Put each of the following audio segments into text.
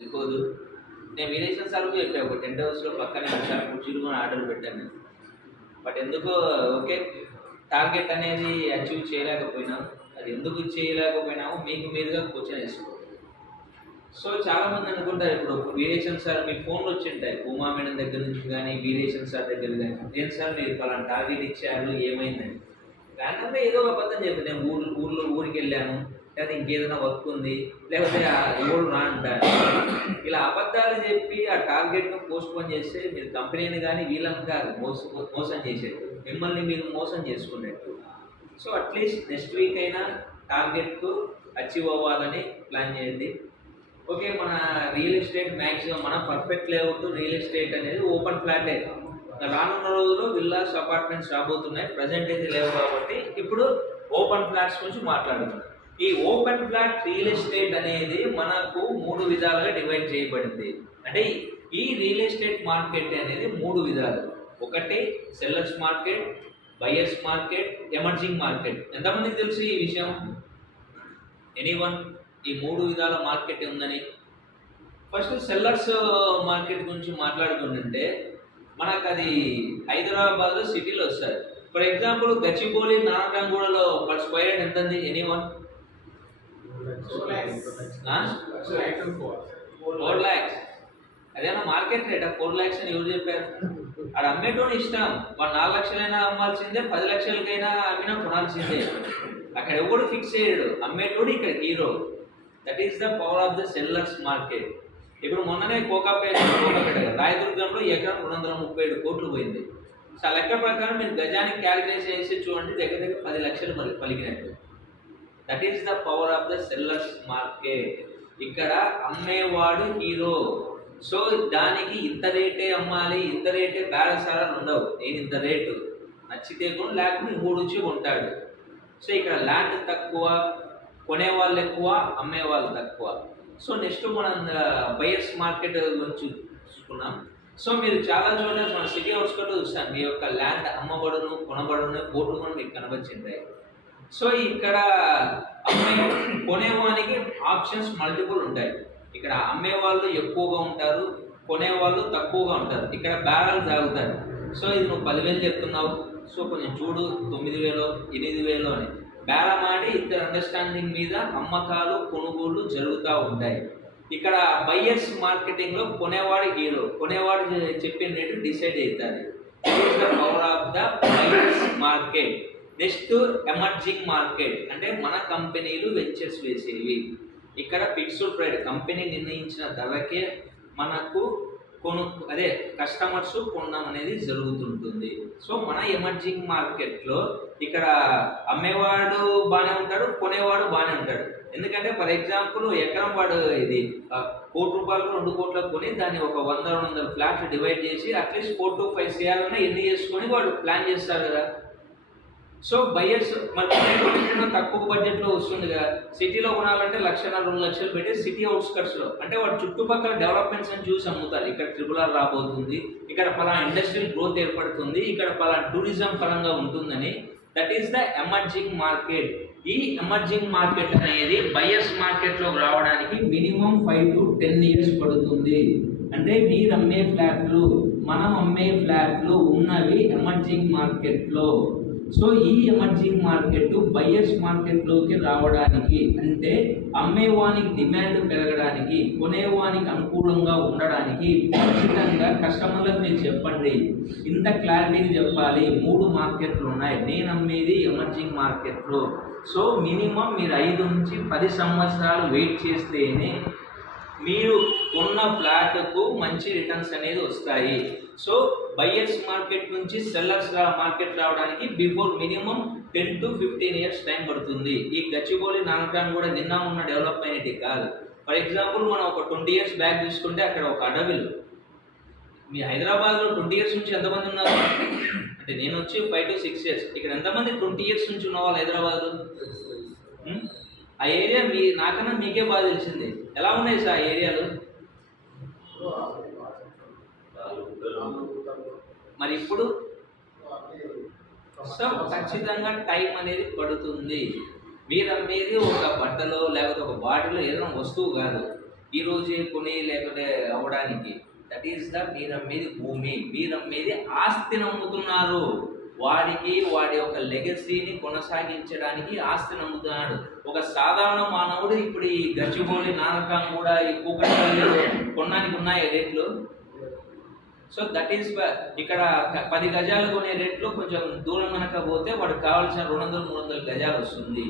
వెళ్ళిపోదు. నేను వినేషన్ సార్కు చెప్పా ఒక 10 అవర్స్లో పక్కనే సార్ కుర్చీలు కొని ఆర్డర్ పెట్టాను నేను. బట్ ఎందుకో ఓకే టార్గెట్ అనేది అచీవ్ చేయలేకపోయినాం. అది ఎందుకు చేయలేకపోయినామో మీకు మీరుగా క్వశ్చన్ వేసుకోండి. సో చాలామంది అనుకుంటారు ఇప్పుడు వీరేషన్ సార్ మీకు ఫోన్లు వచ్చింటాయి ఉమా మేడం దగ్గర నుంచి కానీ వీరేషన్ సార్ దగ్గర కానీ, ఏం సార్ మీరు పలానా టార్గెట్ ఇచ్చారు ఏమైందని. ర్యాండమ్గా ఏదో ఒక అబద్ధం చెప్పి నేను ఊరికి వెళ్ళాను, లేదా ఇంకేదైనా వర్క్ ఉంది, లేకపోతే ఎవరు రా అంటారు. ఇలా అబద్ధాలు చెప్పి ఆ టార్గెట్ను పోస్ట్ పోన్ చేస్తే మీరు కంపెనీని కానీ వీళ్ళని కాదు మోసం చేసేది, మిమ్మల్ని మీరు మోసం చేసుకున్నట్టు. సో అట్లీస్ట్ నెక్స్ట్ వీక్ అయినా టార్గెట్కు అచీవ్ అవ్వాలని ప్లాన్ చేయండి. ఓకే, మన రియల్ ఎస్టేట్ మ్యాక్సిమం మన పర్ఫెక్ట్ లేఅవుట్ రియల్ ఎస్టేట్ అనేది ఓపెన్ ఫ్లాటే. రానున్న రోజుల్లో విల్లాస్ అపార్ట్మెంట్స్ రాబోతున్నాయి, ప్రజెంట్ అయితే లేవు కాబట్టి ఇప్పుడు ఓపెన్ ఫ్లాట్స్ గురించి మాట్లాడుతున్నాం. ఈ ఓపెన్ ఫ్లాట్ రియల్ ఎస్టేట్ అనేది మనకు 3 విధాలుగా డివైడ్ చేయబడింది. అంటే ఈ రియల్ ఎస్టేట్ మార్కెట్ అనేది 3 విధాలు. ఒకటి sellers market, buyers market, emerging market. ఎంతమందికి తెలుసు ఈ విషయం? ఎనీవన్ ఈ 3 విధాల మార్కెట్ ఉందని? ఫస్ట్ సెల్లర్స్ మార్కెట్ గురించి మాట్లాడుకుంటుంటే మనకు అది హైదరాబాద్లో సిటీలో వస్తుంది. ఫర్ ఎగ్జాంపుల్ గచ్చిబౌలి నారాయణగూడలో పర్ స్క్వేర్ యార్డ్ ఎంత ఉంది? ఎనీవన్? 4 lakhs. అదేనా మార్కెట్ రేట్? 4 lakhs అని ఎవరు చెప్పారు? అది అమ్మేటోని ఇష్టం. వాడు 4 లక్షలైనా అమ్మాల్సిందే, 10 లక్షలకైనా అమ్మినా కొనాల్సిందే. అక్కడ ఎవడు ఫిక్స్ చేయడు, అమ్మేటోడు ఇక్కడ hero. That is the power of the sellers market. ఇప్పుడు మొన్ననే కోకాపేట రాయదుర్గంలో ఎకరం 237 కోట్లు పోయింది. సో ఆ లెక్క ప్రకారం మీరు గజానికి క్యాలిక్యులేట్ చేసి చూడండి, దగ్గర దగ్గర 10 లక్షలు పలికినట్టు. That is the power of the sellers market. ఇక్కడ అమ్మేవాడు హీరో. సో దానికి ఇంత రేటే అమ్మాలి, ఇంత రేటే బేరసారాలు ఉండవు. నేను ఇంత రేటు నచ్చితే కూడా లేకుండా ఇంకోటి కొంటాడు. సో ఇక్కడ ల్యాండ్ తక్కువ, కొనేవాళ్ళు ఎక్కువ, అమ్మేవాళ్ళు తక్కువ. సో నెక్స్ట్ మనం బయర్స్ మార్కెట్ గురించి చూసుకున్నాం. సో మీరు చాలా చోట్ల మన సిటీ అవుట్స్కట్లో చూస్తాను, మీ యొక్క ల్యాండ్ అమ్మబడును, కొనబడును, బోర్డు కూడా మీకు కనబడుతుంటాయి. సో ఇక్కడ కొనేవానికి ఆప్షన్స్ మల్టిపుల్ ఉంటాయి. ఇక్కడ అమ్మేవాళ్ళు ఎక్కువగా ఉంటారు, కొనేవాళ్ళు తక్కువగా ఉంటారు. ఇక్కడ బేరాలు సాగుతారు. సో ఇది నువ్వు 10,000 చెప్తున్నావు, సో కొంచెం చూడు 9,000, 8,000 అని బేరమాడి ఇద్దరు అండర్స్టాండింగ్ మీద అమ్మకాలు కొనుగోలు జరుగుతూ ఉంటాయి. ఇక్కడ బయ్యర్స్ మార్కెటింగ్లో కొనేవాడు హీరో, కొనేవాడు చెప్పిన రేటు డిసైడ్ అవుతుంది. The power of the buyers market. Next emerging market అంటే మన కంపెనీలు వెంచర్స్ వేసేవి. ఇక్కడ ఫిక్స్డ్ ప్రైస్, కంపెనీ నిర్ణయించిన ధరకే మనకు అదే కస్టమర్స్ కొనడం అనేది జరుగుతుంటుంది. సో మన ఎమర్జింగ్ మార్కెట్లో ఇక్కడ అమ్మేవాడు బాగానే ఉంటాడు, కొనేవాడు బాగానే ఉంటాడు. ఎందుకంటే ఫర్ ఎగ్జాంపుల్ ఎకరం వాడు ఇది 1 కోటి రూపాయలకు 2 కోట్లకు కొని దాన్ని ఒక 100-200 ఫ్లాట్లు డివైడ్ చేసి అట్లీస్ట్ 4 to 5 CR ఎన్ని చేసుకొని వాడు ప్లాన్ చేస్తాడు కదా. సో బయర్స్ మరి తక్కువ బడ్జెట్లో వస్తుంది కదా. సిటీలో కొనాలంటే 1,00,000-2 లక్షలు పెట్టి సిటీ అవుట్స్కట్స్లో అంటే వాడు చుట్టుపక్కల డెవలప్మెంట్స్ అని చూసి అమ్ముతారు. ఇక్కడ RRR రాబోతుంది, ఇక్కడ పలానా ఇండస్ట్రియల్ గ్రోత్ ఏర్పడుతుంది, ఇక్కడ పలానా టూరిజం పరంగా ఉంటుందని. That is the emerging market. ఈ ఎమర్జింగ్ మార్కెట్ అనేది బయర్స్ మార్కెట్లో రావడానికి మినిమం 5 to 10 years పడుతుంది. అంటే మీరు అమ్మే ఫ్లాట్లు, మనం అమ్మే ఫ్లాట్లు ఉన్నవి ఎమర్జింగ్ మార్కెట్లో. సో ఈ ఎమర్జింగ్ మార్కెట్ బయ్యర్స్ మార్కెట్లోకి రావడానికి అంటే అమ్మేవానికి డిమాండ్ పెరగడానికి, కొనేవానికి అనుకూలంగా ఉండడానికి ఖచ్చితంగా కస్టమర్లకు మీరు చెప్పండి, ఇంత క్లారిటీగా చెప్పాలి. 3 మార్కెట్లు ఉన్నాయి, నేను అమ్మేది ఎమర్జింగ్ మార్కెట్లో. సో మినిమం మీరు 5 నుంచి 10 సంవత్సరాలు వెయిట్ చేస్తేనే మీరు ఉన్న ఫ్లాట్కు మంచి రిటర్న్స్ అనేది వస్తాయి. సో బయ్యర్స్ మార్కెట్ నుంచి సెల్లర్స్ మార్కెట్ రావడానికి before minimum 10 to 15 years time పడుతుంది. ఈ గచ్చిబౌలి నాగరాన్ కూడా నిన్న ఉన్న డెవలప్ అయినట్టు కాదు. ఫర్ ఎగ్జాంపుల్ మనం ఒక 20 years బ్యాక్ తీసుకుంటే అక్కడ ఒక అడవిలు, మీ హైదరాబాద్లో 20 years నుంచి ఎంతమంది ఉన్నారు అంటే నేను వచ్చి 5 to 6 years, ఇక్కడ ఎంతమంది 20 years నుంచి ఉన్న వాళ్ళు హైదరాబాద్లో? ఆ ఏరియా నాకన్నా మీకే బాగా తెలిసింది. ఎలా ఉన్నాయి సార్ ఆ ఏరియాలు? మరి ఇప్పుడు సో ఖచ్చితంగా టైం అనేది పడుతుంది. మీరు అమ్మేది ఒక బట్టలో లేకపోతే ఒక బాటిలో ఏదైనా వస్తువు కాదు. ఈ రోజే కొని లేకపోతే అవ్వడానికి. దట్ ఈస్ ద మీరు అమ్మేది భూమి, మీరు అమ్మేది ఆస్తిని అమ్ముతున్నారు. వాడికి వాడి యొక్క లెగసీని కొనసాగించడానికి ఆస్తిని అమ్ముతున్నాడు. ఒక సాధారణ మానవుడు ఇప్పుడు ఈ గచ్చిబౌలి నానకాం కూడా ఈ కూకట్పల్లి కొనడానికి ఉన్నాయి రేట్లు. సో దట్ ఈస్ ఇక్కడ 10 గజాలు కొనే రేట్లో కొంచెం దూరం కనుక పోతే వాడికి కావాల్సిన 200-300 గజాలు వస్తుంది.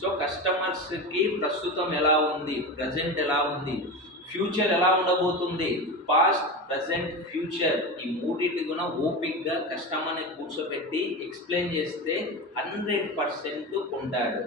సో కస్టమర్స్కి ప్రస్తుతం ఎలా ఉంది, ప్రజెంట్ ఎలా ఉంది, ఫ్యూచర్ ఎలా ఉండబోతుంది, పాస్ట్ ప్రజెంట్ ఫ్యూచర్ ఈ మూడింటి కూడా ఓపిక్గా కస్టమర్ని కూర్చోబెట్టి ఎక్స్ప్లెయిన్ చేస్తే 100% కొంటాడు.